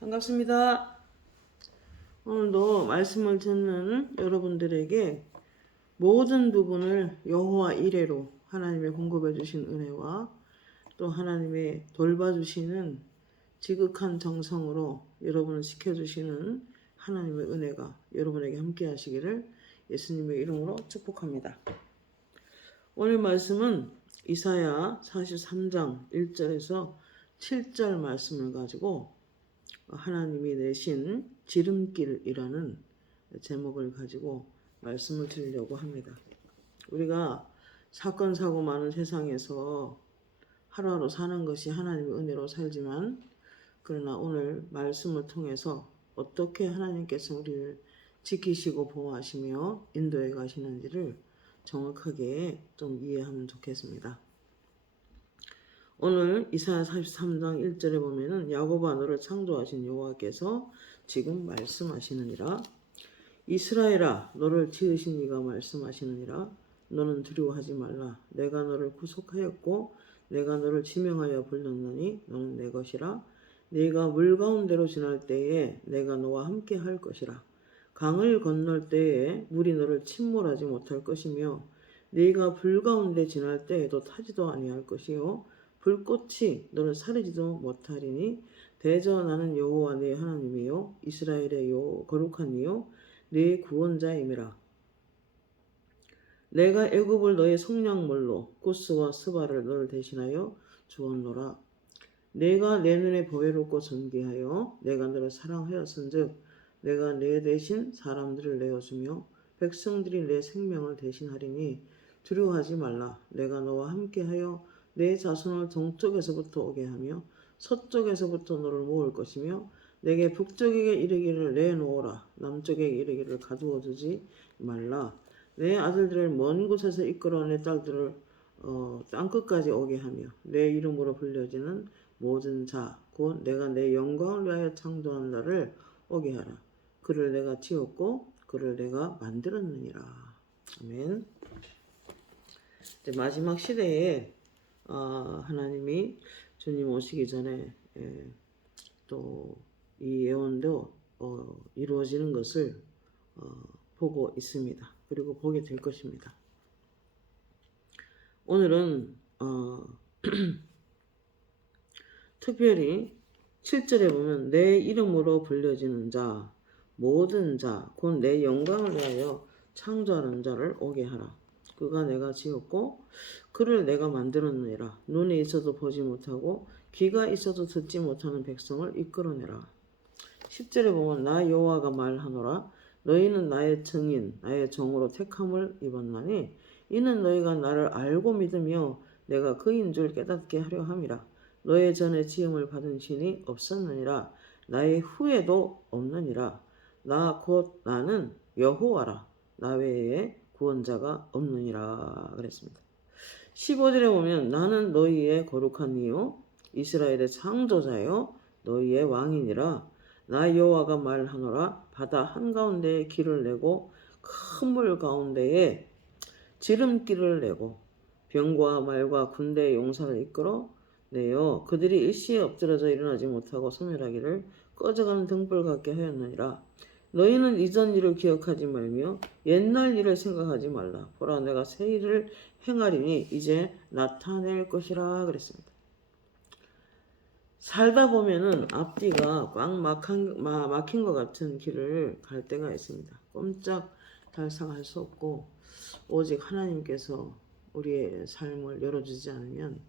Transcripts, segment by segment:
반갑습니다. 오늘도 말씀을 듣는 여러분들에게 모든 부분을 여호와 이레로 하나님의 공급해 주신 은혜와 또 하나님의 돌봐주시는 지극한 정성으로 여러분을 지켜주시는 하나님의 은혜가 여러분에게 함께 하시기를 예수님의 이름으로 축복합니다. 오늘 말씀은 이사야 43장 1절에서 7절 말씀을 가지고 하나님이 내신 지름길이라는 제목을 가지고 말씀을 드리려고 합니다. 우리가 사건 사고 많은 세상에서 하루하루 사는 것이 하나님의 은혜로 살지만 그러나 오늘 말씀을 통해서 어떻게 하나님께서 우리를 지키시고 보호하시며 인도해 가시는지를 정확하게 좀 이해하면 좋겠습니다. 오늘 이사야 43장 1절에 보면은 야곱아 너를 창조하신 여호와께서 지금 말씀하시느니라. 이스라엘아 너를 지으신 이가 말씀하시느니라. 너는 두려워하지 말라. 내가 너를 구속하였고 내가 너를 지명하여 불렀느니 너는 내 것이라. 네가 물 가운데로 지날 때에 내가 너와 함께 할 것이라. 강을 건널 때에 물이 너를 침몰하지 못할 것이며 네가 불 가운데 지날 때에도 타지도 아니할 것이요 불꽃이 너를 사르지도 못하리니 대저 나는 여호와 네 하나님이요 이스라엘의 거룩한 이요 네 구원자임이라. 내가 애굽을 너의 속량물로 구스와 스바를 너를 대신하여 주었노라. 내가 내 눈에 보배롭고 존귀하여 내가 너를 사랑하였은즉 내가 내 대신 사람들을 내어주며 백성들이 내 생명을 대신하리니 두려워하지 말라. 내가 너와 함께하여 내 자손을 동쪽에서부터 오게 하며 서쪽에서부터 너를 모을 것이며 내게 북쪽에게 이르기를 내놓으라. 남쪽에게 이르기를 가두어 두지 말라. 내 아들들을 먼 곳에서 이끌어 내 딸들을 땅끝까지 오게 하며 내 이름으로 불려지는 모든 자 곧 내가 내 영광을 위하여 창조한 나를 오게 하라. 그를 내가 지었고 그를 내가 만들었느니라. 아멘. 이제 마지막 시대에 하나님이 주님 오시기 전에 또 이 예언도 이루어지는 것을 보고 있습니다. 그리고 보게 될 것입니다. 오늘은 특별히 7절에 보면 내 이름으로 불려지는 자 모든 자 곧 내 영광을 위하여 창조하는 자를 오게 하라. 그가 내가 지었고 그를 내가 만들었느니라. 눈이 있어도 보지 못하고 귀가 있어도 듣지 못하는 백성을 이끌어내라. 10절에 보면 나 여호와가 말하노라. 너희는 나의 증인 나의 종으로 택함을 입었나니 이는 너희가 나를 알고 믿으며 내가 그인 줄 깨닫게 하려 함이라. 너의 전에 지음을 받은 신이 없었느니라. 나의 후에도 없느니라. 나 곧 나는 여호와라. 나 외에 구원자가 없느니라 그랬습니다. 15절에 보면 나는 너희의 거룩한 이요 이스라엘의 창조자요 너희의 왕이니라. 나 여호와가 말하노라. 바다 한가운데에 길을 내고 큰 물 가운데에 지름길을 내고 병과 말과 군대의 용사를 이끌어 내어 그들이 일시에 엎드려져 일어나지 못하고 소멸하기를 꺼져가는 등불 같게 하였느니라. 너희는 이전 일을 기억하지 말며 옛날 일을 생각하지 말라. 보라 내가 새 일을 행하리니 이제 나타낼 것이라 그랬습니다. 살다 보면은 앞뒤가 꽉 막힌 것 같은 길을 갈 때가 있습니다. 꼼짝 달싹할 수 없고 오직 하나님께서 우리의 삶을 열어주지 않으면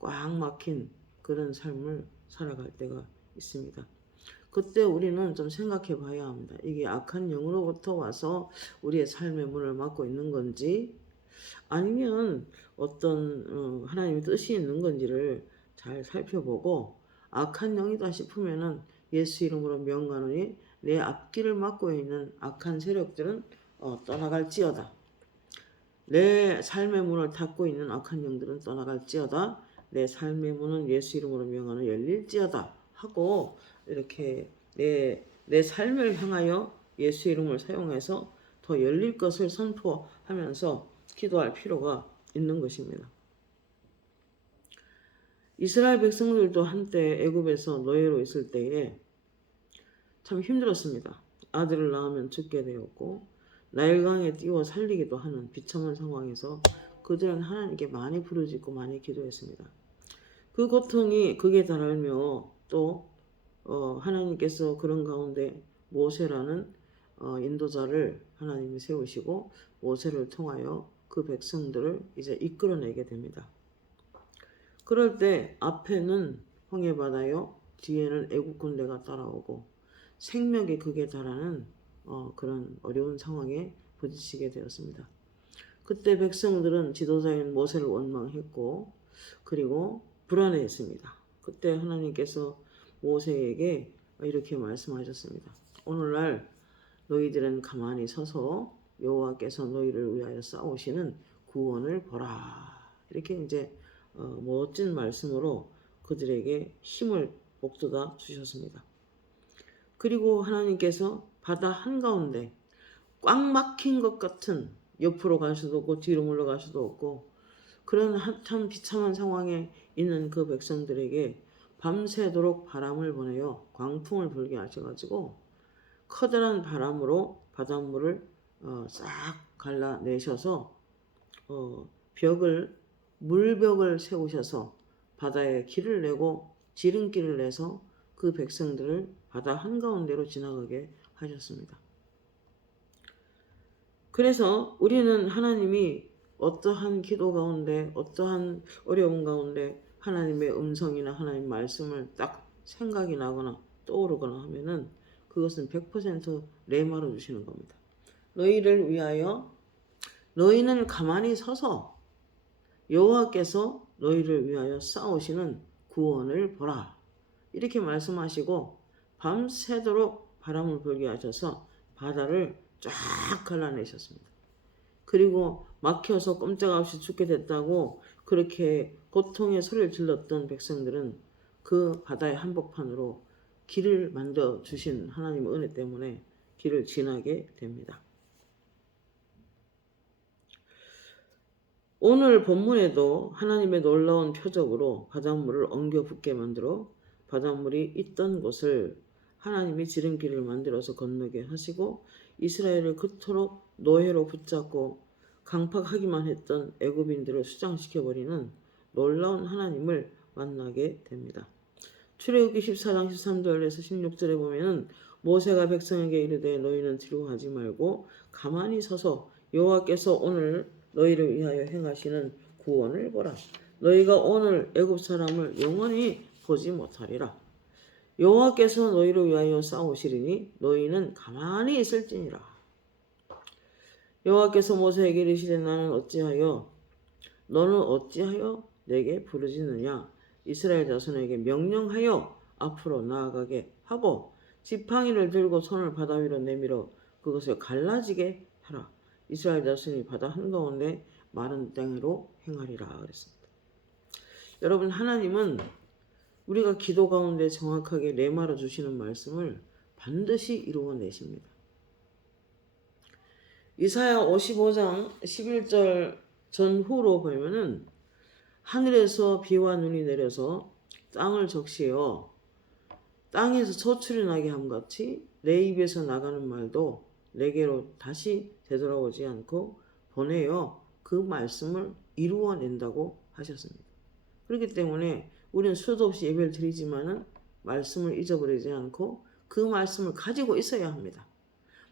꽉 막힌 그런 삶을 살아갈 때가 있습니다. 그때 우리는 좀 생각해 봐야 합니다. 이게 악한 영으로부터 와서 우리의 삶의 문을 막고 있는 건지 아니면 어떤 하나님의 뜻이 있는 건지를 잘 살펴보고 악한 영이다 싶으면은 예수 이름으로 명하노니 내 앞길을 막고 있는 악한 세력들은 떠나갈지어다. 내 삶의 문을 닫고 있는 악한 영들은 떠나갈지어다. 내 삶의 문은 예수 이름으로 명하노니 열릴지어다 하고 이렇게 내 삶을 향하여 예수 이름을 사용해서 더 열릴 것을 선포하면서 기도할 필요가 있는 것입니다. 이스라엘 백성들도 한때 애굽에서 노예로 있을 때에 참 힘들었습니다. 아들을 낳으면 죽게 되었고 나일강에 띄워 살리기도 하는 비참한 상황에서 그들은 하나님께 많이 부르짖고 많이 기도했습니다. 그 고통이 극에 달하며 또 하나님께서 그런 가운데 모세라는 인도자를 하나님이 세우시고 모세를 통하여 그 백성들을 이제 이끌어내게 됩니다. 그럴 때 앞에는 홍해바다요, 뒤에는 애국 군대가 따라오고 생명의 극에 달하는 그런 어려운 상황에 부딪히게 되었습니다. 그때 백성들은 지도자인 모세를 원망했고 그리고 불안해했습니다. 그때 하나님께서 모세에게 이렇게 말씀하셨습니다. 오늘날 너희들은 가만히 서서 여호와께서 너희를 위하여 싸우시는 구원을 보라. 이렇게 이제 멋진 말씀으로 그들에게 힘을 북돋아 주셨습니다. 그리고 하나님께서 바다 한가운데 꽉 막힌 것 같은 옆으로 갈 수도 없고 뒤로 물러갈 수도 없고 그런 참 비참한 상황에 있는 그 백성들에게 밤새도록 바람을 보내어 광풍을 불게 하셔가지고 커다란 바람으로 바닷물을 싹 갈라내셔서 물벽을 세우셔서 바다에 길을 내고 지름길을 내서 그 백성들을 바다 한가운데로 지나가게 하셨습니다. 그래서 우리는 하나님이 어떠한 기도 가운데 어떠한 어려움 가운데 하나님의 음성이나 하나님 말씀을 딱 생각이 나거나 떠오르거나 하면은 그것은 100% 레마로 주시는 겁니다. 너희를 위하여 너희는 가만히 서서 여호와께서 너희를 위하여 싸우시는 구원을 보라. 이렇게 말씀하시고 밤새도록 바람을 불게 하셔서 바다를 쫙 갈라내셨습니다. 그리고 막혀서 꼼짝없이 죽게 됐다고 그렇게 고통의 소리를 질렀던 백성들은 그 바다의 한복판으로 길을 만들어 주신 하나님의 은혜 때문에 길을 지나게 됩니다. 오늘 본문에도 하나님의 놀라운 표적으로 바닷물을 엉겨 붙게 만들어 바닷물이 있던 곳을 하나님이 지름길을 만들어서 건너게 하시고 이스라엘을 그토록 노예로 붙잡고 강팍하기만 했던 애굽인들을 수장시켜버리는 놀라운 하나님을 만나게 됩니다. 출애굽기 14장 13절에서 16절에 보면은 모세가 백성에게 이르되 너희는 뒤로 가지 말고 가만히 서서 여호와께서 오늘 너희를 위하여 행하시는 구원을 보라. 너희가 오늘 애굽 사람을 영원히 보지 못하리라. 여호와께서 너희를 위하여 싸우시리니 너희는 가만히 있을지니라. 여호와께서 모세에게 이르시되 너는 어찌하여 내게 부르짖느냐. 이스라엘 자손에게 명령하여 앞으로 나아가게 하고 지팡이를 들고 손을 바다 위로 내밀어 그것을 갈라지게 하라. 이스라엘 자손이 바다 한가운데 마른 땅으로 행하리라 그랬습니다. 여러분, 하나님은 우리가 기도 가운데 정확하게 레마로 주시는 말씀을 반드시 이루어내십니다. 이사야 55장 11절 전후로 보면은 하늘에서 비와 눈이 내려서 땅을 적시어 땅에서 소출이 나게 함같이 내 입에서 나가는 말도 내게로 다시 되돌아오지 않고 보내어 그 말씀을 이루어낸다고 하셨습니다. 그렇기 때문에 우리는 수도 없이 예배를 드리지만은 말씀을 잊어버리지 않고 그 말씀을 가지고 있어야 합니다.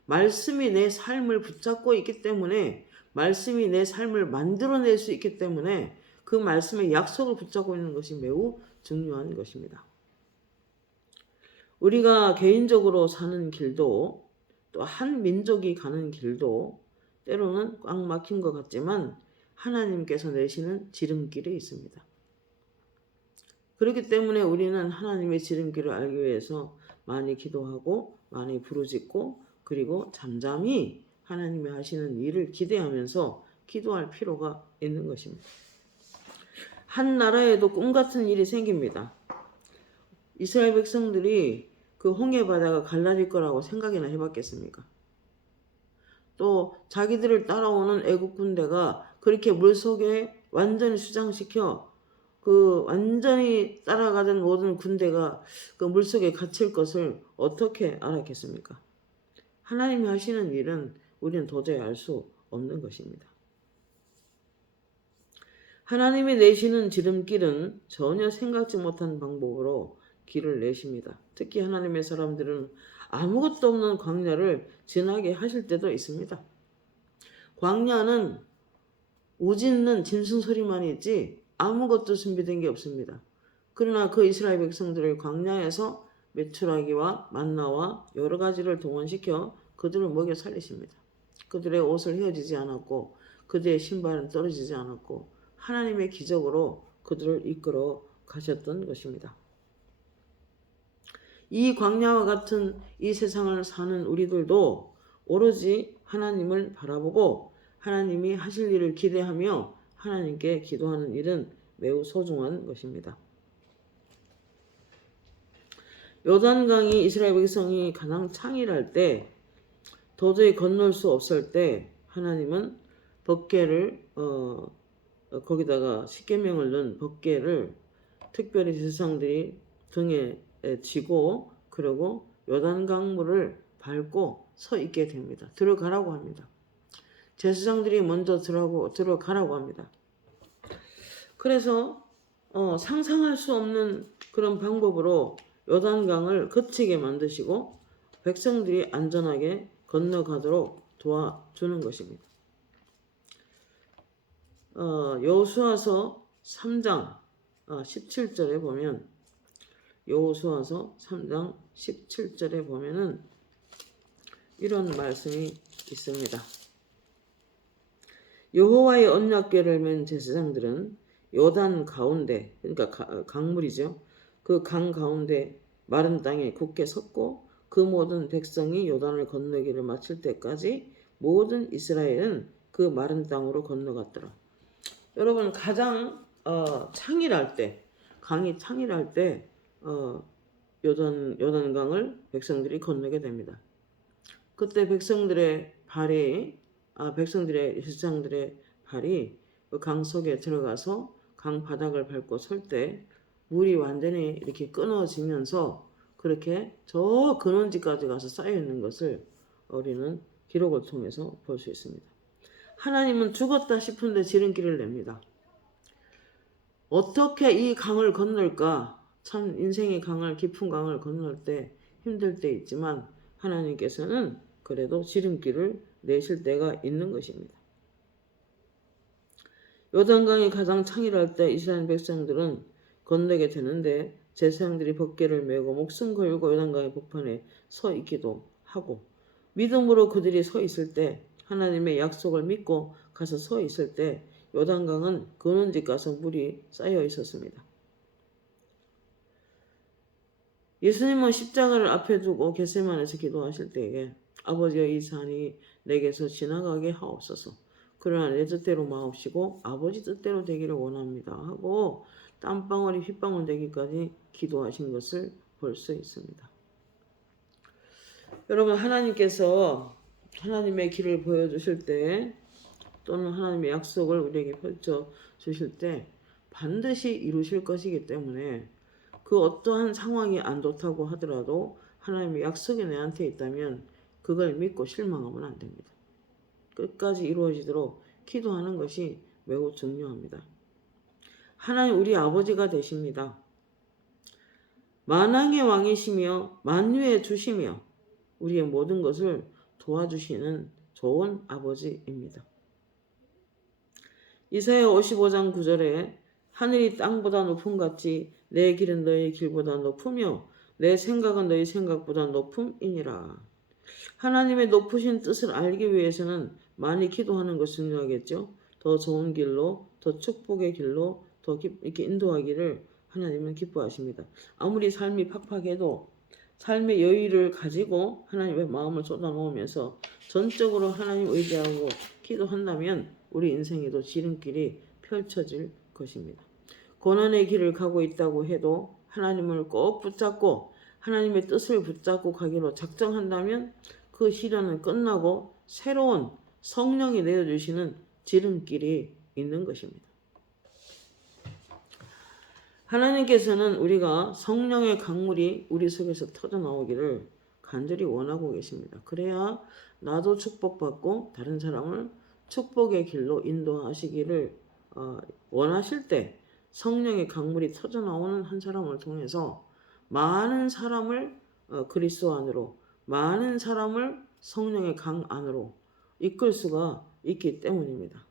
말씀이 내 삶을 붙잡고 있기 때문에 말씀이 내 삶을 만들어낼 수 있기 때문에 그 말씀의 약속을 붙잡고 있는 것이 매우 중요한 것입니다. 우리가 개인적으로 사는 길도 또 한 민족이 가는 길도 때로는 꽉 막힌 것 같지만 하나님께서 내시는 지름길이 있습니다. 그렇기 때문에 우리는 하나님의 지름길을 알기 위해서 많이 기도하고 많이 부르짖고 그리고 잠잠히 하나님이 하시는 일을 기대하면서 기도할 필요가 있는 것입니다. 한 나라에도 꿈같은 일이 생깁니다. 이스라엘 백성들이 그 홍해바다가 갈라질 거라고 생각이나 해봤겠습니까? 또 자기들을 따라오는 애국 군대가 그렇게 물속에 완전히 수장시켜 그 완전히 따라가던 모든 군대가 그 물속에 갇힐 것을 어떻게 알았겠습니까? 하나님이 하시는 일은 우리는 도저히 알 수 없는 것입니다. 하나님이 내시는 지름길은 전혀 생각지 못한 방법으로 길을 내십니다. 특히 하나님의 사람들은 아무것도 없는 광야를 지나게 하실 때도 있습니다. 광야는 우짖는 짐승 소리만 있지 아무것도 준비된 게 없습니다. 그러나 그 이스라엘 백성들을 광야에서 메추라기와 만나와 여러 가지를 동원시켜 그들을 먹여 살리십니다. 그들의 옷을 헤어지지 않았고 그들의 신발은 떨어지지 않았고 하나님의 기적으로 그들을 이끌어 가셨던 것입니다. 이 광야와 같은 이 세상을 사는 우리들도 오로지 하나님을 바라보고 하나님이 하실 일을 기대하며 하나님께 기도하는 일은 매우 소중한 것입니다. 요단강이 이스라엘 백성이 가장 창일할 때 도저히 건널 수 없을 때 하나님은 법궤를 거기다가 십계명을 넣은 법궤를 특별히 제사장들이 등에 지고 그리고 요단강물을 밟고 서 있게 됩니다. 들어가라고 합니다. 제사장들이 먼저 들어가라고 합니다. 그래서 상상할 수 없는 그런 방법으로 요단강을 거치게 만드시고 백성들이 안전하게 건너가도록 도와주는 것입니다. 여호수아서 3장 17절에 보면 여호수아서 3장 17절에 보면은 이런 말씀이 있습니다. 여호와의 언약궤를 맨 제사장들은 요단 가운데, 그러니까 강물이죠. 그 강 가운데 마른 땅에 굳게 섰고 그 모든 백성이 요단을 건너기를 마칠 때까지 모든 이스라엘은 그 마른 땅으로 건너갔더라. 여러분 가장 창일할 때, 강이 창일할 때 요단강을 백성들이 건너게 됩니다. 그때 백성들의 제사장들의 발이 그 강 속에 들어가서 강 바닥을 밟고 설 때 물이 완전히 이렇게 끊어지면서 그렇게 저 근원지까지 가서 쌓여 있는 것을 우리는 기록을 통해서 볼 수 있습니다. 하나님은 죽었다 싶은데 지름길을 냅니다. 어떻게 이 강을 건널까? 참 인생의 깊은 강을 건널 때 힘들 때 있지만 하나님께서는 그래도 지름길을 내실 때가 있는 것입니다. 요단강이 가장 창일할 때 이스라엘 백성들은 건너게 되는데 제사장들이 법궤를 메고 목숨 걸고 요단강의 복판에 서 있기도 하고 믿음으로 그들이 서 있을 때 하나님의 약속을 믿고 가서 서 있을 때 요단강은 근원지 가서 물이 쌓여 있었습니다. 예수님은 십자가를 앞에 두고 겟세마네에서 기도하실 때에 아버지여 이 산이 내게서 지나가게 하옵소서. 그러나 내 뜻대로 마옵시고 아버지 뜻대로 되기를 원합니다 하고 땀방울이 휘방울 되기까지 기도하신 것을 볼 수 있습니다. 여러분 하나님께서 하나님의 길을 보여주실 때 또는 하나님의 약속을 우리에게 펼쳐주실 때 반드시 이루실 것이기 때문에 그 어떠한 상황이 안 좋다고 하더라도 하나님의 약속이 내한테 있다면 그걸 믿고 실망하면 안 됩니다. 끝까지 이루어지도록 기도하는 것이 매우 중요합니다. 하나님 우리 아버지가 되십니다. 만왕의 왕이시며 만유의 주시며 우리의 모든 것을 도와주시는 좋은 아버지입니다. 이사야 55장 9절에 하늘이 땅보다 높음같이 내 길은 너희 길보다 높으며 내 생각은 너희 생각보다 높음이니라. 하나님의 높으신 뜻을 알기 위해서는 많이 기도하는 것이 중요하겠죠. 더 좋은 길로, 더 축복의 길로 더 이렇게 인도하기를 하나님은 기뻐하십니다. 아무리 삶이 팍팍해도 삶의 여유를 가지고 하나님의 마음을 쏟아놓으면서 전적으로 하나님 의지하고 기도한다면 우리 인생에도 지름길이 펼쳐질 것입니다. 고난의 길을 가고 있다고 해도 하나님을 꼭 붙잡고 하나님의 뜻을 붙잡고 가기로 작정한다면 그 시련은 끝나고 새로운 성령이 내어주시는 지름길이 있는 것입니다. 하나님께서는 우리가 성령의 강물이 우리 속에서 터져 나오기를 간절히 원하고 계십니다. 그래야 나도 축복받고 다른 사람을 축복의 길로 인도하시기를 원하실 때 성령의 강물이 터져 나오는 한 사람을 통해서 많은 사람을 그리스도 안으로, 많은 사람을 성령의 강 안으로 이끌 수가 있기 때문입니다.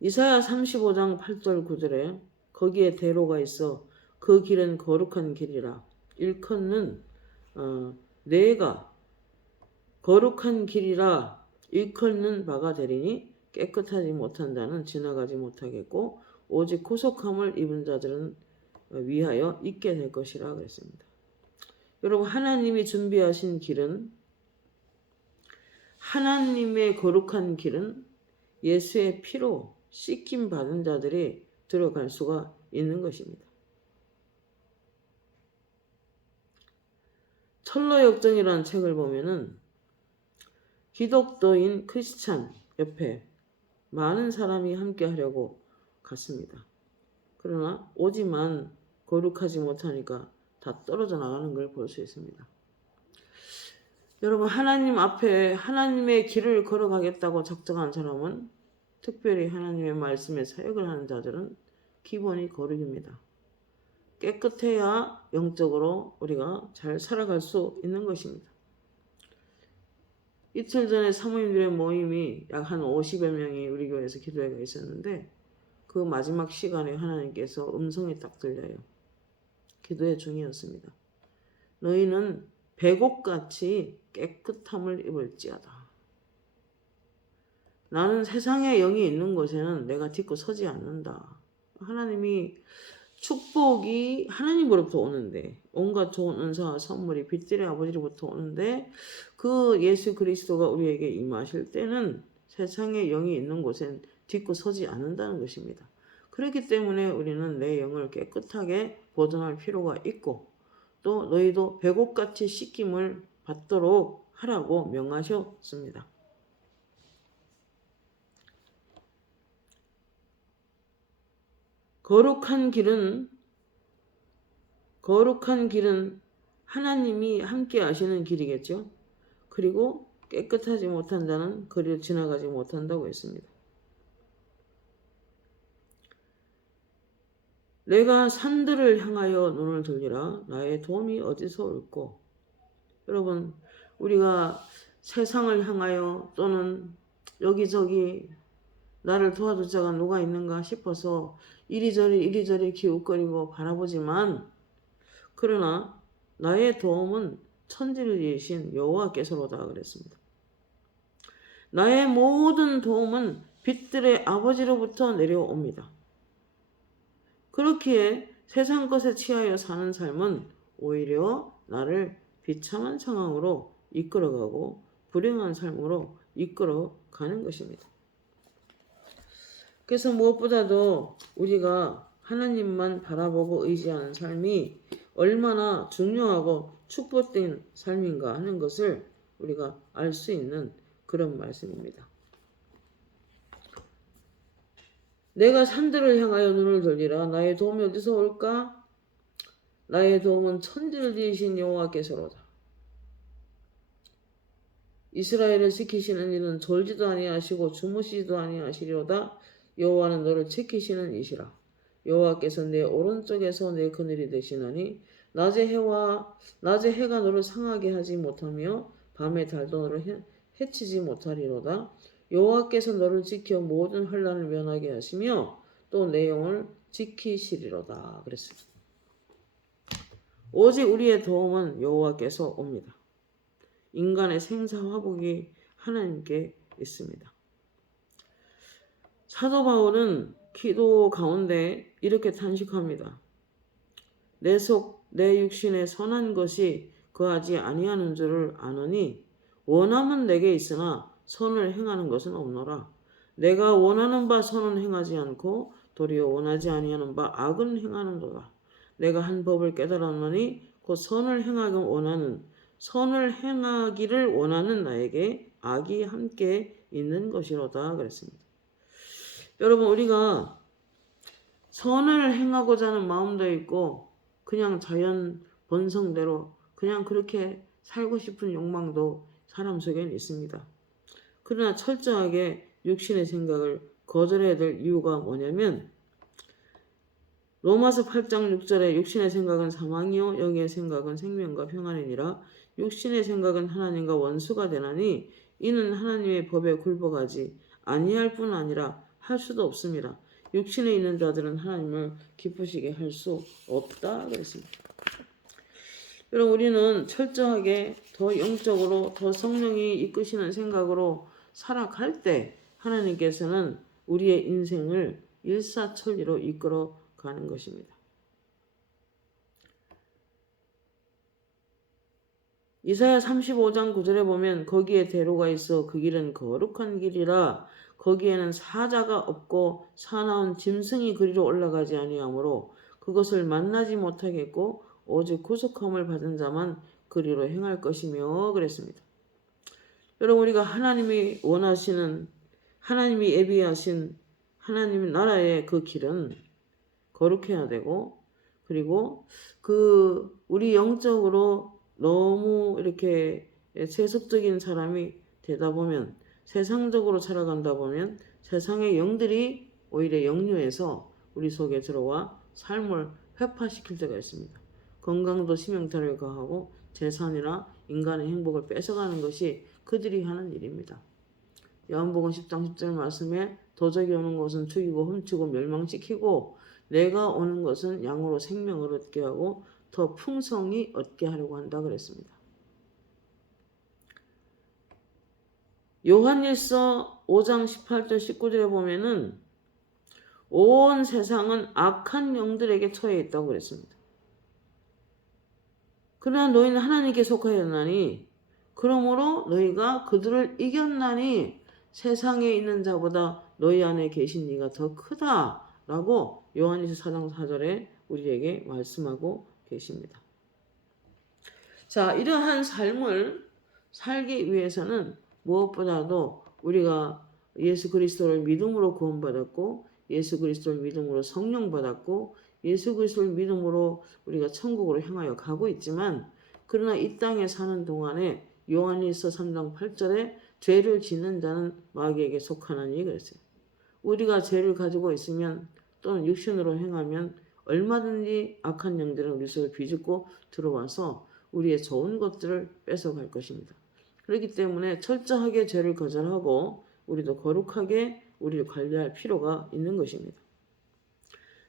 이사야 35장 8절 9절에 거기에 대로가 있어 그 길은 거룩한 길이라. 일컫는 내가 거룩한 길이라 일컫는 바가 되리니 깨끗하지 못한다는 지나가지 못하겠고 오직 구속함을 입은 자들은 위하여 있게 될 것이라 그랬습니다. 여러분, 하나님이 준비하신 길은, 하나님의 거룩한 길은 예수의 피로 씻김 받은 자들이 들어갈 수가 있는 것입니다. 철로역정이라는 책을 보면은 기독교인 크리스찬 옆에 많은 사람이 함께 하려고 갔습니다. 그러나 오지만 거룩하지 못하니까 다 떨어져 나가는 걸 볼 수 있습니다. 여러분, 하나님 앞에 하나님의 길을 걸어가겠다고 작정한 사람은, 특별히 하나님의 말씀에 사역을 하는 자들은 기본이 거룩입니다. 깨끗해야 영적으로 우리가 잘 살아갈 수 있는 것입니다. 이틀 전에 사모님들의 모임이 약 한 50여 명이 우리 교회에서 기도회가 있었는데 그 마지막 시간에 하나님께서 음성이 딱 들려요. 기도회 중이었습니다. 너희는 백옥같이 깨끗함을 입을지어다. 나는 세상에 영이 있는 곳에는 내가 딛고 서지 않는다. 하나님이 축복이 하나님으로부터 오는데, 온갖 좋은 은사와 선물이 빛들의 아버지로부터 오는데 그 예수 그리스도가 우리에게 임하실 때는 세상에 영이 있는 곳엔 딛고 서지 않는다는 것입니다. 그렇기 때문에 우리는 내 영을 깨끗하게 보존할 필요가 있고, 또 너희도 백옥같이 씻김을 받도록 하라고 명하셨습니다. 거룩한 길은 하나님이 함께 하시는 길이겠죠. 그리고 깨끗하지 못한 자는 그리로 지나가지 못한다고 했습니다. 내가 산들을 향하여 눈을 돌리라. 나의 도움이 어디서 올꼬. 여러분, 우리가 세상을 향하여 또는 여기저기 나를 도와줄 자가 누가 있는가 싶어서 이리저리 기웃거리고 바라보지만, 그러나 나의 도움은 천지를 지으신 여호와께서로다 그랬습니다. 나의 모든 도움은 빛들의 아버지로부터 내려옵니다. 그렇기에 세상 것에 취하여 사는 삶은 오히려 나를 비참한 상황으로 이끌어가고 불행한 삶으로 이끌어가는 것입니다. 그래서 무엇보다도 우리가 하나님만 바라보고 의지하는 삶이 얼마나 중요하고 축복된 삶인가 하는 것을 우리가 알 수 있는 그런 말씀입니다. 내가 산들을 향하여 눈을 돌리라. 나의 도움이 어디서 올까? 나의 도움은 천지를 지으신 여호와께서로다. 이스라엘을 지키시는 이는 졸지도 아니하시고 주무시지도 아니하시리로다. 여호와는 너를 지키시는 이시라. 여호와께서 내 오른쪽에서 내 그늘이 되시나니 낮에 해가 너를 상하게 하지 못하며 밤에 달도 너를 해치지 못하리로다. 여호와께서 너를 지켜 모든 환난을 면하게 하시며 또 내 영을 지키시리로다. 그랬습니다. 오직 우리의 도움은 여호와께서 옵니다. 인간의 생사화복이 하나님께 있습니다. 사도 바울은 기도 가운데 이렇게 탄식합니다. 내 육신에 선한 것이 거하지 아니하는 줄을 아노니 원함은 내게 있으나 선을 행하는 것은 없노라. 내가 원하는 바 선은 행하지 않고 도리어 원하지 아니하는 바 악은 행하는도다. 내가 한 법을 깨달았노니 곧 선을 행하기를 원하는 나에게 악이 함께 있는 것이로다 그랬습니다. 여러분, 우리가 선을 행하고자 하는 마음도 있고 그냥 자연 본성대로 그냥 그렇게 살고 싶은 욕망도 사람 속에는 있습니다. 그러나 철저하게 육신의 생각을 거절해야 될 이유가 뭐냐면 로마서 8장 6절에 육신의 생각은 사망이요 영의 생각은 생명과 평안이니라. 육신의 생각은 하나님과 원수가 되나니 이는 하나님의 법에 굴복하지 아니할 뿐 아니라 할 수도 없습니다. 육신에 있는 자들은 하나님을 기쁘시게 할 수 없다 그랬습니다. 여러분 우리는 철저하게 더 영적으로 더 성령이 이끄시는 생각으로 살아갈 때 하나님께서는 우리의 인생을 일사천리로 이끌어 가는 것입니다. 이사야 35장 9절에 보면 거기에 대로가 있어 그 길은 거룩한 길이라 거기에는 사자가 없고 사나운 짐승이 그리로 올라가지 아니하므로 그것을 만나지 못하겠고 오직 구속함을 받은 자만 그리로 행할 것이며 그랬습니다. 여러분 우리가 하나님이 원하시는 하나님이 예비하신 하나님 나라의 그 길은 거룩해야 되고 그리고 그 우리 영적으로 너무 이렇게 세속적인 사람이 되다 보면 세상적으로 살아간다 보면 세상의 영들이 오히려 역류해서 우리 속에 들어와 삶을 회파시킬 때가 있습니다. 건강도 심형탈을 가하고 재산이나 인간의 행복을 뺏어가는 것이 그들이 하는 일입니다. 요한복음 10장 10절 말씀에 도적이 오는 것은 죽이고 훔치고 멸망시키고 내가 오는 것은 양으로 생명을 얻게 하고 더 풍성히 얻게 하려고 한다 그랬습니다. 요한일서 5장 18절 19절에 보면은 온 세상은 악한 영들에게 처해 있다고 그랬습니다. 그러나 너희는 하나님께 속하였나니 그러므로 너희가 그들을 이겼나니 세상에 있는 자보다 너희 안에 계신 이가 더 크다라고 요한일서 4장 4절에 우리에게 말씀하고 계십니다. 자, 이러한 삶을 살기 위해서는 무엇보다도 우리가 예수 그리스도를 믿음으로 구원받았고 예수 그리스도를 믿음으로 성령 받았고 예수 그리스도를 믿음으로 우리가 천국으로 향하여 가고 있지만 그러나 이 땅에 사는 동안에 요한일서 3장 8절에 죄를 짓는 자는 마귀에게 속하나니 그랬어요. 우리가 죄를 가지고 있으면 또는 육신으로 행하면 얼마든지 악한 영들은 우리 속에 비집고 들어와서 우리의 좋은 것들을 뺏어갈 것입니다. 그렇기 때문에 철저하게 죄를 거절하고 우리도 거룩하게 우리를 관리할 필요가 있는 것입니다.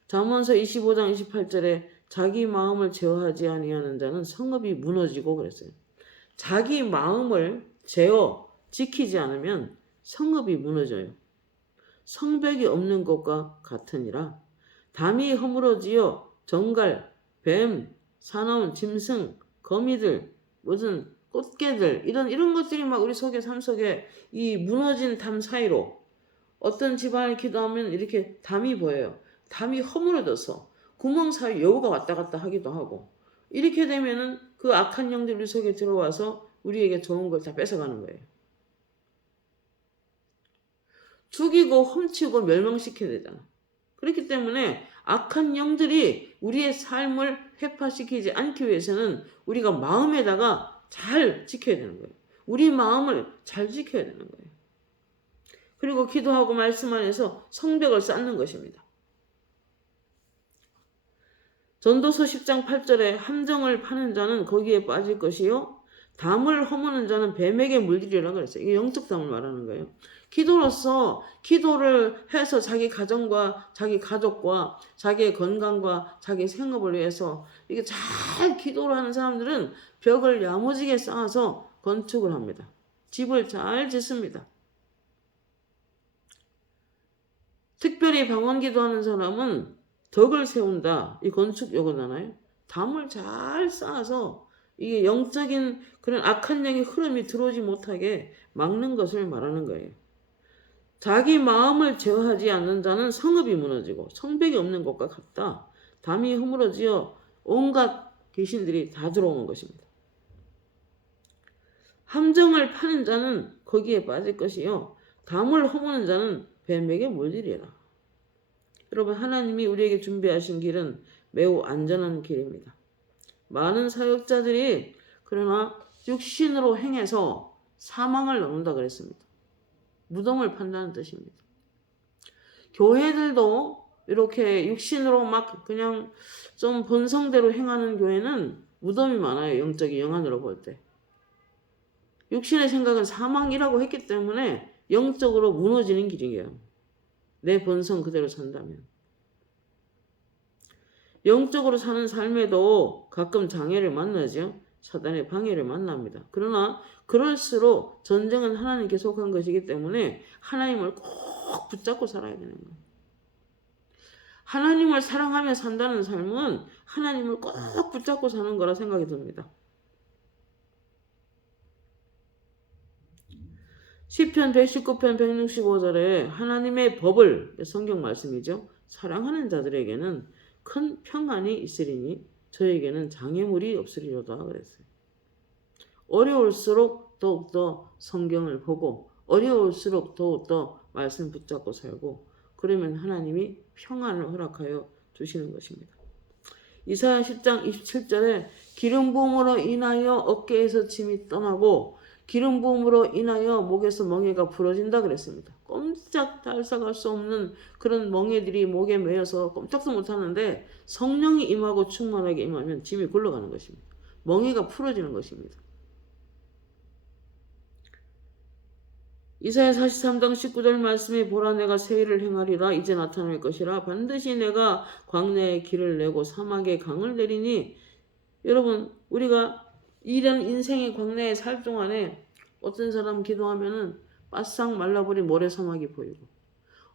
잠언서 25장 28절에 자기 마음을 제어하지 아니하는 자는 성읍이 무너지고 그랬어요. 자기 마음을 제어 지키지 않으면 성읍이 무너져요. 성벽이 없는 것과 같으니라. 담이 허물어지어 정갈, 뱀, 사나운 짐승, 거미들, 무슨 꽃게들 이런 것들이 막 우리 속에 삶 속에 이 무너진 담 사이로 어떤 집안을 기도하면 이렇게 담이 보여요. 담이 허물어져서 구멍 사이 여우가 왔다 갔다 하기도 하고 이렇게 되면은 그 악한 영들이 우리 속에 들어와서 우리에게 좋은 걸 다 뺏어가는 거예요. 죽이고 훔치고 멸망시켜야 되잖아. 그렇기 때문에 악한 영들이 우리의 삶을 회파시키지 않기 위해서는 우리가 마음에다가 잘 지켜야 되는 거예요. 우리 마음을 잘 지켜야 되는 거예요. 그리고 기도하고 말씀 안에서 성벽을 쌓는 것입니다. 전도서 10장 8절에 함정을 파는 자는 거기에 빠질 것이요 담을 허무는 자는 뱀에게 물들이라고 그랬어요. 이게 영적 담을 말하는 거예요. 기도로서 기도를 해서 자기 가정과 자기 가족과 자기의 건강과 자기 생업을 위해서 이게 잘 기도를 하는 사람들은 벽을 야무지게 쌓아서 건축을 합니다. 집을 잘 짓습니다. 특별히 방언 기도하는 사람은 덕을 세운다. 이 건축 용어잖아요. 담을 잘 쌓아서 이게 영적인 그런 악한 영의 흐름이 들어오지 못하게 막는 것을 말하는 거예요. 자기 마음을 제어하지 않는 자는 성읍이 무너지고 성벽이 없는 것과 같다. 담이 허물어지어 온갖 귀신들이 다 들어오는 것입니다. 함정을 파는 자는 거기에 빠질 것이요 담을 허무는 자는 뱀에게 물리리라. 여러분, 하나님이 우리에게 준비하신 길은 매우 안전한 길입니다. 많은 사역자들이 그러나 육신으로 행해서 사망을 얻는다 그랬습니다. 무덤을 판다는 뜻입니다. 교회들도 이렇게 육신으로 막 그냥 좀 본성대로 행하는 교회는 무덤이 많아요. 영적인 영안으로 볼 때. 육신의 생각은 사망이라고 했기 때문에 영적으로 무너지는 길이에요. 내 본성 그대로 산다면. 영적으로 사는 삶에도 가끔 장애를 만나죠. 사단의 방해를 만납니다. 그러나 그럴수록 전쟁은 하나님께 속한 것이기 때문에 하나님을 꼭 붙잡고 살아야 되는 거예요. 하나님을 사랑하며 산다는 삶은 하나님을 꼭 붙잡고 사는 거라 생각이 듭니다. 시편 119편 165절에 하나님의 법을, 성경 말씀이죠, 사랑하는 자들에게는 큰 평안이 있으리니 저에게는 장애물이 없으리로다 그랬어요. 어려울수록 더욱더 성경을 보고 어려울수록 더욱더 말씀 붙잡고 살고 그러면 하나님이 평안을 허락하여 주시는 것입니다. 이사야 10장 27절에 기름 부음으로 인하여 어깨에서 짐이 떠나고 기름 부음으로 인하여 목에서 멍에가 부러진다 그랬습니다. 꼼짝 달싹할 수 없는 그런 멍에들이 목에 매여서 꼼짝도 못하는데 성령이 임하고 충만하게 임하면 짐이 굴러가는 것입니다. 멍에가 풀어지는 것입니다. 이사야 43장 19절 말씀에 보라 내가 새 일을 행하리라 이제 나타날 것이라 반드시 내가 광야에 길을 내고 사막에 강을 내리니 여러분 우리가 이런 인생의 광야에 살 동안에 어떤 사람은 기도하면은 바싹 말라버린 모래사막이 보이고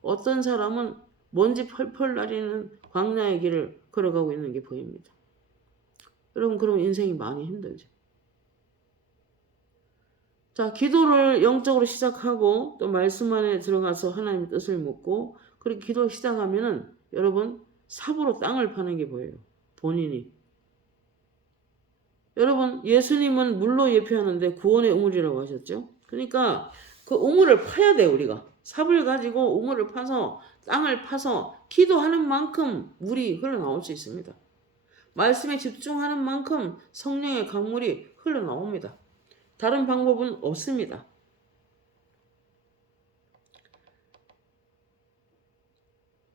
어떤 사람은 먼지 펄펄 나리는 광야의 길을 걸어가고 있는 게 보입니다. 여러분 그러면 인생이 많이 힘들죠. 자, 기도를 영적으로 시작하고 또 말씀 안에 들어가서 하나님의 뜻을 묻고 그렇게 기도 시작하면은 여러분 삽으로 땅을 파는 게 보여요. 본인이. 여러분 예수님은 물로 예표하는데 구원의 우물이라고 하셨죠. 그러니까 그 우물을 파야 돼요. 우리가. 삽을 가지고 우물을 파서 땅을 파서 기도하는 만큼 물이 흘러나올 수 있습니다. 말씀에 집중하는 만큼 성령의 강물이 흘러나옵니다. 다른 방법은 없습니다.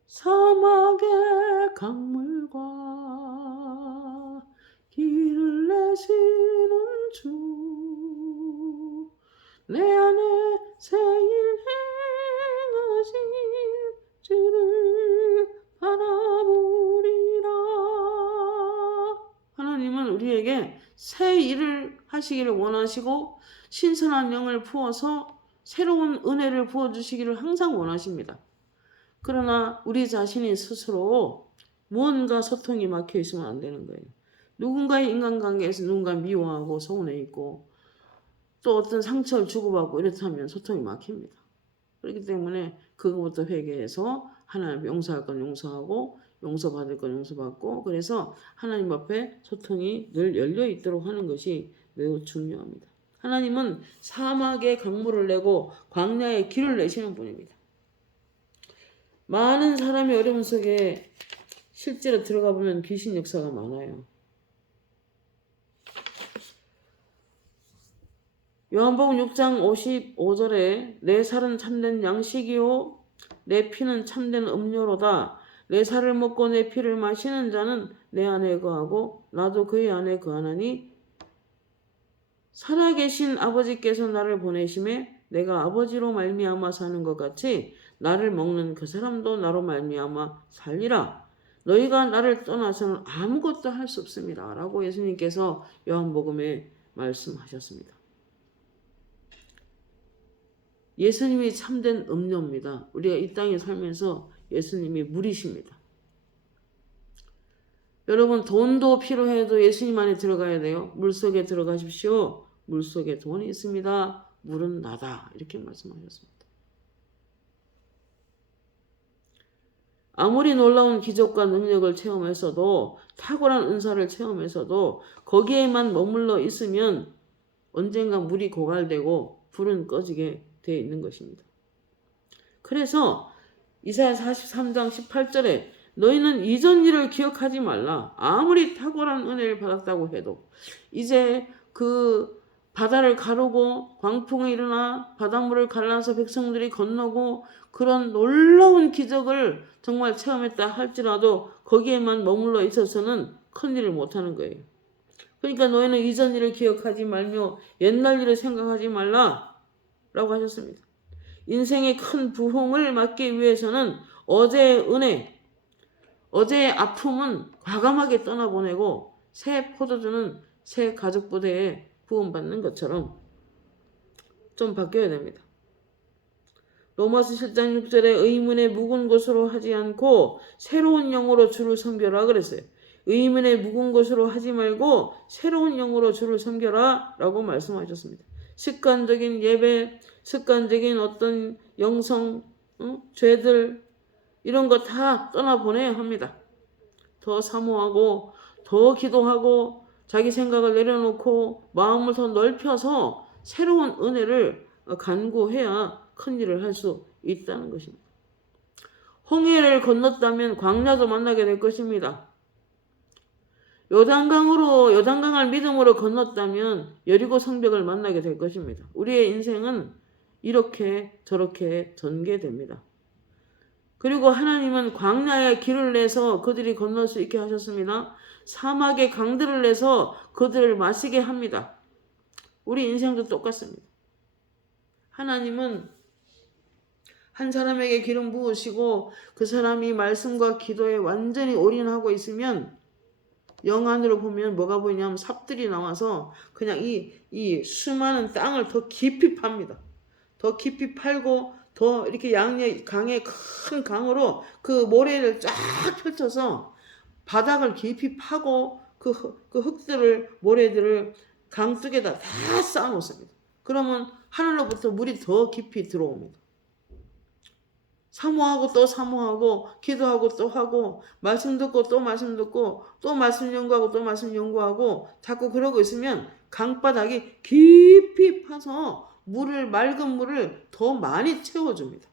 사막의 강물과 길을 내시는 주, 내 안에 새 일 행하신 주를 바라보리라. 하나님은 우리에게 새 일을 하시기를 원하시고 신선한 영을 부어서 새로운 은혜를 부어주시기를 항상 원하십니다. 그러나 우리 자신이 스스로 무언가 소통이 막혀 있으면 안 되는 거예요. 누군가의 인간관계에서 누군가 미워하고 서운해 있고 또 어떤 상처를 주고받고 이렇다면 소통이 막힙니다. 그렇기 때문에 그거부터 회개해서 하나님 용서할 건 용서하고 용서받을 건 용서받고 그래서 하나님 앞에 소통이 늘 열려 있도록 하는 것이 매우 중요합니다. 하나님은 사막에 강물을 내고 광야에 길을 내시는 분입니다. 많은 사람이 어려움 속에 실제로 들어가 보면 귀신 역사가 많아요. 요한복음 6장 55절에 내 살은 참된 양식이요 내 피는 참된 음료로다. 내 살을 먹고 내 피를 마시는 자는 내 안에 거하고 나도 그의 안에 거하나니 살아계신 아버지께서 나를 보내심에 내가 아버지로 말미암아 사는 것 같이 나를 먹는 그 사람도 나로 말미암아 살리라. 너희가 나를 떠나서는 아무것도 할 수 없습니다. 라고 예수님께서 요한복음에 말씀하셨습니다. 예수님이 참된 음료입니다. 우리가 이 땅에 살면서 예수님이 물이십니다. 여러분 돈도 필요해도 예수님 안에 들어가야 돼요. 물속에 들어가십시오. 물속에 돈이 있습니다. 물은 나다. 이렇게 말씀하셨습니다. 아무리 놀라운 기적과 능력을 체험해서도 탁월한 은사를 체험해서도 거기에만 머물러 있으면 언젠가 물이 고갈되고 불은 꺼지게 되어 있는 것입니다. 그래서 이사야 43장 18절에 너희는 이전 일을 기억하지 말라. 아무리 탁월한 은혜를 받았다고 해도 이제 그 바다를 가르고 광풍이 일어나 바닷물을 갈라서 백성들이 건너고 그런 놀라운 기적을 정말 체험했다 할지라도 거기에만 머물러 있어서는 큰일을 못하는 거예요. 그러니까 너희는 이전 일을 기억하지 말며 옛날 일을 생각하지 말라 라고 하셨습니다. 인생의 큰 부흥을 맞기 위해서는 어제의 은혜, 어제의 아픔은 과감하게 떠나보내고 새 포도주는 새 가죽 부대에 부음받는 것처럼 좀 바뀌어야 됩니다. 로마서 7장 6절에 의문의 묵은 것으로 하지 않고 새로운 영으로 주를 섬겨라 그랬어요. 의문의 묵은 것으로 하지 말고 새로운 영으로 주를 섬겨라 라고 말씀하셨습니다. 습관적인 예배, 습관적인 어떤 영성, 죄들 이런 거 다 떠나보내야 합니다. 더 사모하고 더 기도하고 자기 생각을 내려놓고 마음을 더 넓혀서 새로운 은혜를 간구해야 큰일을 할 수 있다는 것입니다. 홍해를 건넜다면 광야도 만나게 될 것입니다. 요단강을 믿음으로 건넜다면 여리고 성벽을 만나게 될 것입니다. 우리의 인생은 이렇게 저렇게 전개됩니다. 그리고 하나님은 광야에 길을 내서 그들이 건널 수 있게 하셨습니다. 사막에 강들을 내서 그들을 마시게 합니다. 우리 인생도 똑같습니다. 하나님은 한 사람에게 기름 부으시고 그 사람이 말씀과 기도에 완전히 올인하고 있으면 영안으로 보면 뭐가 보이냐면 삽들이 나와서 그냥 이 수많은 땅을 더 깊이 팝니다. 더 깊이 팔고 더 이렇게 강의 큰 강으로 그 모래를 쫙 펼쳐서 바닥을 깊이 파고 그 흙들을 모래들을 강둑에다 다 쌓아 놓습니다. 그러면 하늘로부터 물이 더 깊이 들어옵니다. 사모하고 또 사모하고 기도하고 또 하고 말씀 듣고 또 말씀 듣고 또 말씀 연구하고 또 말씀 연구하고 자꾸 그러고 있으면 강바닥이 깊이 파서 맑은 물을 더 많이 채워줍니다.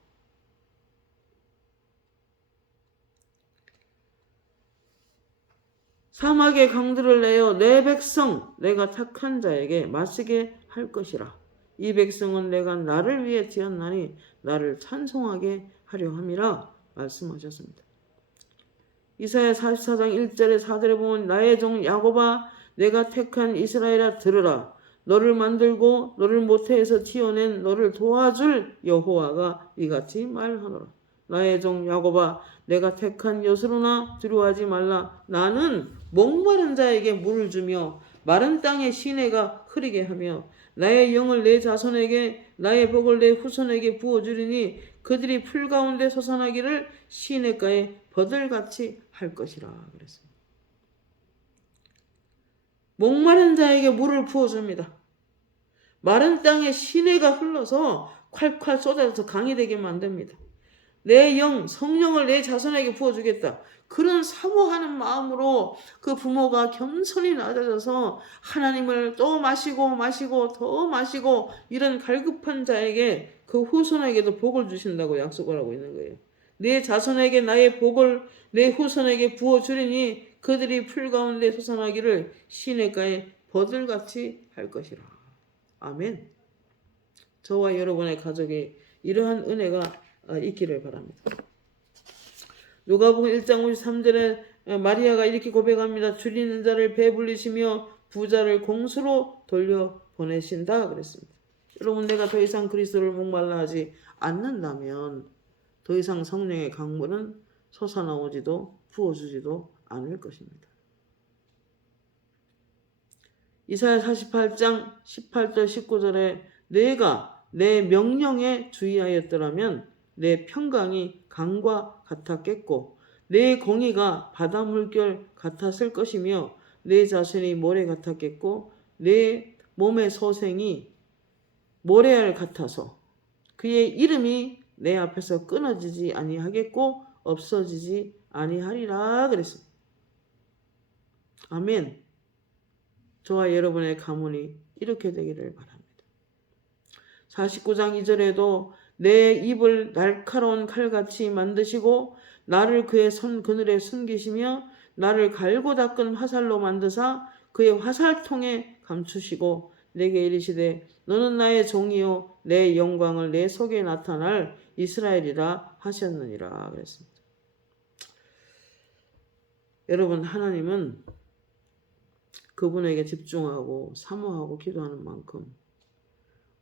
사막의 강들을 내어 내 백성 내가 택한 자에게 마시게 할 것이라. 이 백성은 내가 나를 위해 지었나니 나를 찬송하게 하려 함이라 말씀하셨습니다. 이사야 44장 1절에 4절에 보면 나의 종 야곱아 내가 택한 이스라엘아 들으라. 너를 만들고 너를 모태에서 지어낸 너를 도와줄 여호와가 이같이 말하노라. 나의 종 야곱아 내가 택한 여스로나 두려워하지 말라. 나는 목마른 자에게 물을 주며 마른 땅에 시내가 흐리게 하며 나의 영을 내 자손에게 나의 복을 내 후손에게 부어주리니 그들이 풀 가운데 솟아나기를 시냇가에 버들같이 할 것이라 그랬습니다. 목마른 자에게 물을 부어줍니다. 마른 땅에 시내가 흘러서 콸콸 쏟아져서 강이 되게 만듭니다. 내 영, 성령을 내 자손에게 부어주겠다. 그런 사모하는 마음으로 그 부모가 겸손히 낮아져서 하나님을 또 마시고 더 마시고 이런 갈급한 자에게 그 후손에게도 복을 주신다고 약속을 하고 있는 거예요. 내 자손에게 나의 복을 내 후손에게 부어주리니 그들이 풀 가운데 솟아나기를 시냇가에 버들같이 할 것이라. 아멘. 저와 여러분의 가족이 이러한 은혜가 있기를 바랍니다. 누가복음 1장 53절에 마리아가 이렇게 고백합니다. 줄이는 자를 배불리시며 부자를 공수로 돌려보내신다 그랬습니다. 여러분 내가 더 이상 그리스도를 목말라 하지 않는다면 더 이상 성령의 강물은 솟아나오지도 부어주지도 않을 것입니다. 이사야 48장 18절 19절에 내가 내 명령에 주의하였더라면 내 평강이 강과 같았겠고 내 공의가 바다 물결 같았을 것이며 내 자신이 모래 같았겠고 내 몸의 소생이 모래알 같아서 그의 이름이 내 앞에서 끊어지지 아니하겠고 없어지지 아니하리라 그랬습니다. 아멘. 저와 여러분의 가문이 이렇게 되기를 바랍니다. 49장 2절에도 내 입을 날카로운 칼같이 만드시고 나를 그의 손 그늘에 숨기시며 나를 갈고 닦은 화살로 만드사 그의 화살통에 감추시고 내게 이르시되 너는 나의 종이요 내 영광을 내 속에 나타날 이스라엘이라 하셨느니라 그랬습니다. 여러분, 하나님은 그분에게 집중하고 사모하고 기도하는 만큼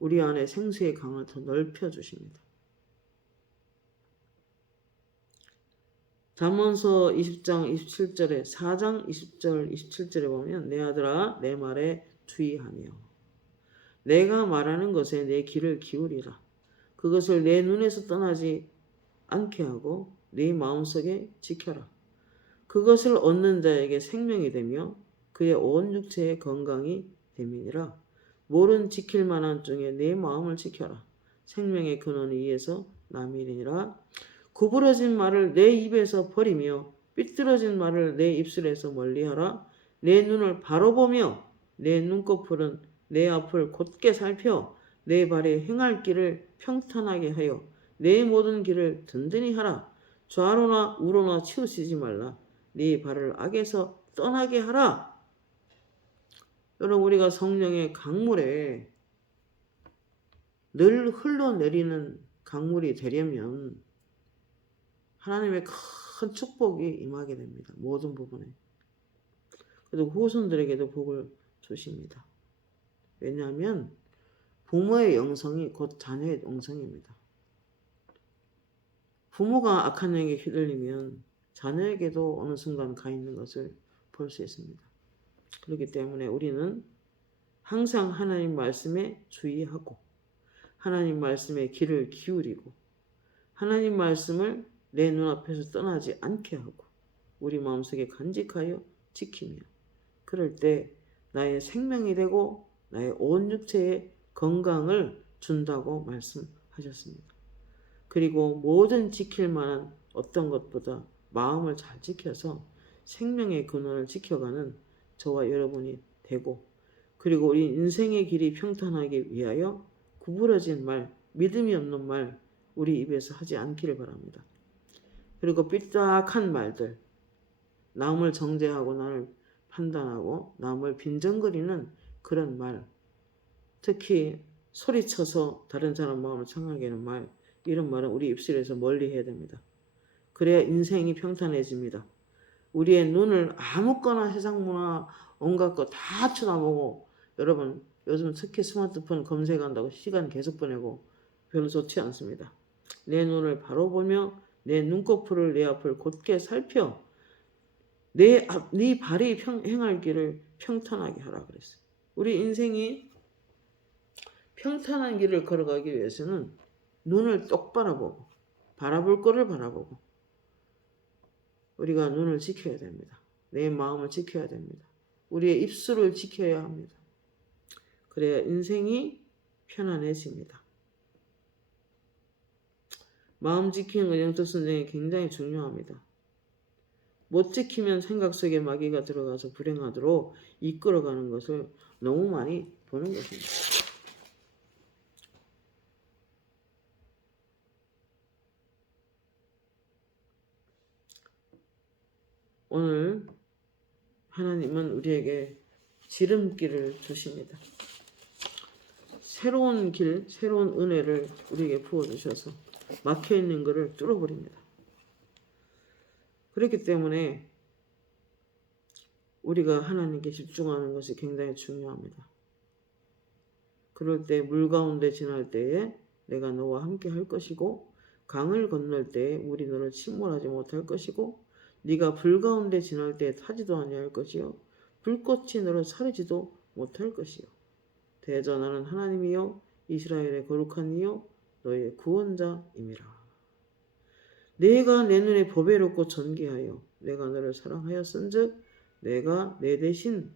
우리 안에 생수의 강을 더 넓혀 주십니다. 잠언서 20장 27절에 4장 20절 27절에 보면 내 아들아 내 말에 주의하며 내가 말하는 것에 내 귀를 기울이라. 그것을 내 눈에서 떠나지 않게 하고 네 마음속에 지켜라. 그것을 얻는 자에게 생명이 되며 그의 온 육체의 건강이 됨이니라. 모른 지킬 만한 중에 내 마음을 지켜라. 생명의 근원이 이에서 남이니라. 구부러진 말을 내 입에서 버리며 삐뚤어진 말을 내 입술에서 멀리하라. 내 눈을 바로 보며 내 눈꺼풀은 내 앞을 곧게 살펴 내 발에 행할 길을 평탄하게 하여 내 모든 길을 든든히 하라. 좌로나 우로나 치우치지 말라. 네 발을 악에서 떠나게 하라. 여러분, 우리가 성령의 강물에 늘 흘러내리는 강물이 되려면 하나님의 큰 축복이 임하게 됩니다. 모든 부분에. 그리고 후손들에게도 복을 주십니다. 왜냐하면 부모의 영성이 곧 자녀의 영성입니다. 부모가 악한 영에 휘둘리면 자녀에게도 어느 순간 가 있는 것을 볼 수 있습니다. 그렇기 때문에 우리는 항상 하나님 말씀에 주의하고 하나님 말씀에 귀를 기울이고 하나님 말씀을 내 눈앞에서 떠나지 않게 하고 우리 마음속에 간직하여 지키며 그럴 때 나의 생명이 되고 나의 온 육체의 건강을 준다고 말씀하셨습니다. 그리고 모든 지킬 만한 어떤 것보다 마음을 잘 지켜서 생명의 근원을 지켜가는 저와 여러분이 되고 그리고 우리 인생의 길이 평탄하기 위하여 구부러진 말, 믿음이 없는 말 우리 입에서 하지 않기를 바랍니다. 그리고 삐딱한 말들, 남을 정죄하고 나를 판단하고 남을 빈정거리는 그런 말, 특히 소리쳐서 다른 사람 마음을 상하게 하는 말, 이런 말은 우리 입술에서 멀리 해야 됩니다. 그래야 인생이 평탄해집니다. 우리의 눈을 아무거나 세상 문화 온갖 거 다 쳐다보고 여러분 요즘 특히 스마트폰 검색한다고 시간 계속 보내고 별로 좋지 않습니다. 내 눈을 바로 보며 내 눈꺼풀을 내 앞을 곧게 살펴 네 발이 행할 길을 평탄하게 하라 그랬어요. 우리 인생이 평탄한 길을 걸어가기 위해서는 눈을 똑바로 보고 바라볼 거를 바라보고 우리가 눈을 지켜야 됩니다. 내 마음을 지켜야 됩니다. 우리의 입술을 지켜야 합니다. 그래야 인생이 편안해집니다. 마음 지키는 건 영적 선생이 굉장히 중요합니다. 못 지키면 생각 속에 마귀가 들어가서 불행하도록 이끌어가는 것을 너무 많이 보는 것입니다. 오늘 하나님은 우리에게 지름길을 주십니다. 새로운 길, 새로운 은혜를 우리에게 부어주셔서 막혀있는 것을 뚫어버립니다. 그렇기 때문에 우리가 하나님께 집중하는 것이 굉장히 중요합니다. 그럴 때 물 가운데 지날 때에 내가 너와 함께 할 것이고 강을 건널 때에 물이 너를 침몰하지 못할 것이고 네가 불 가운데 지날 때에 타지도 아니할 것이요 불꽃이 너를 사르지도 못할 것이요 대저 나는 하나님이요 이스라엘의 거룩한 이요 너의 구원자임이라. 내가 내 눈에 보배롭고 존귀하여 내가 너를 사랑하였은즉 내가 내 대신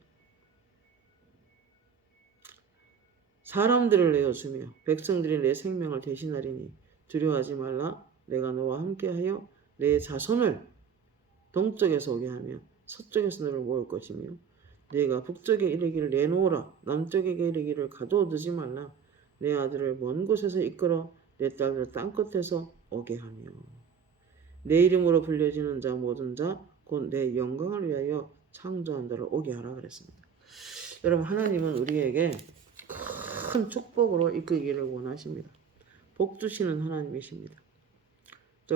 사람들을 내어주며 백성들이 내 생명을 대신하리니 두려워하지 말라. 내가 너와 함께하여 내 자손을 동쪽에서 오게 하며 서쪽에서 너를 모을 것이며 네가 북쪽에 이르기를 내놓으라. 남쪽에게 이르기를 가둬두지 말라. 내 아들을 먼 곳에서 이끌어 내 딸들 땅끝에서 오게 하며 내 이름으로 불려지는 자 모든 자 곧 내 영광을 위하여 창조한 자를 오게 하라 그랬습니다. 여러분 하나님은 우리에게 큰 축복으로 이끌기를 원하십니다. 복 주시는 하나님이십니다.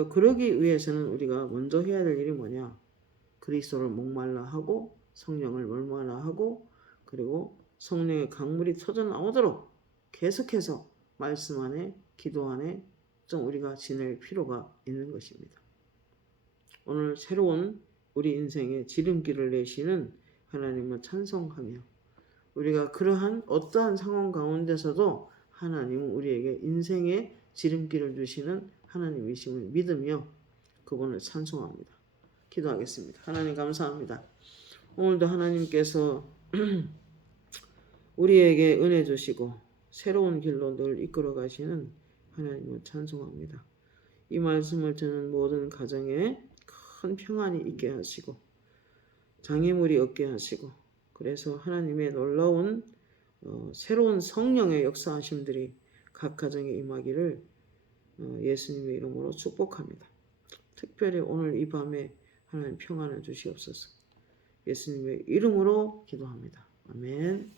그러기 위해서는 우리가 먼저 해야 될 일이 뭐냐? 그리스도를 목말라 하고 성령을 멀마라 하고 그리고 성령의 강물이 터져 나오도록 계속해서 말씀 안에 기도 안에 좀 우리가 지낼 필요가 있는 것입니다. 오늘 새로운 우리 인생의 지름길을 내시는 하나님을 찬송하며 우리가 그러한 어떠한 상황 가운데서도 하나님은 우리에게 인생의 지름길을 주시는 하나님이심을 믿으며 그분을 찬송합니다. 기도하겠습니다. 하나님 감사합니다. 오늘도 하나님께서 우리에게 은혜 주시고 새로운 길로 늘 이끌어 가시는 하나님을 찬송합니다. 이 말씀을 듣는 모든 가정에 큰 평안이 있게 하시고 장애물이 없게 하시고 그래서 하나님의 놀라운 새로운 성령의 역사하심들이 각 가정에 임하기를 예수님의 이름으로 축복합니다. 특별히 오늘 이 밤에 하나님 평안을 주시옵소서. 예수님의 이름으로 기도합니다. 아멘.